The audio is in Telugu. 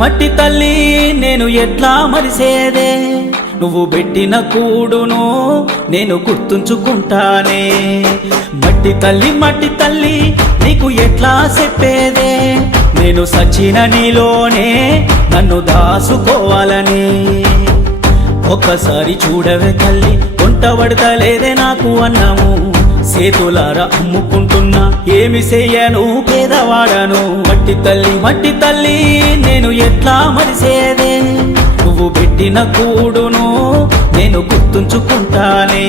మట్టి తల్లి నేను ఎట్లా మరిసేదే, నువ్వు పెట్టిన కూడును నేను గుర్తుంచుకుంటానే. మట్టి తల్లి నీకు ఎట్లా చెప్పేదే, నేను సచిన నీలోనే నన్ను దాసుకోవాలని. ఒక్కసారి చూడవే తల్లి, వంట పడతలేదే నాకు అన్నము, చేతులారా అమ్ముకుంటున్నా ఏమి చెయ్యను పేదవాడను. మట్టి తల్లి నేను ఎట్లా మరిసేదే, నువ్వు పెట్టిన కూడును నేను గుర్తుంచుకుంటానే.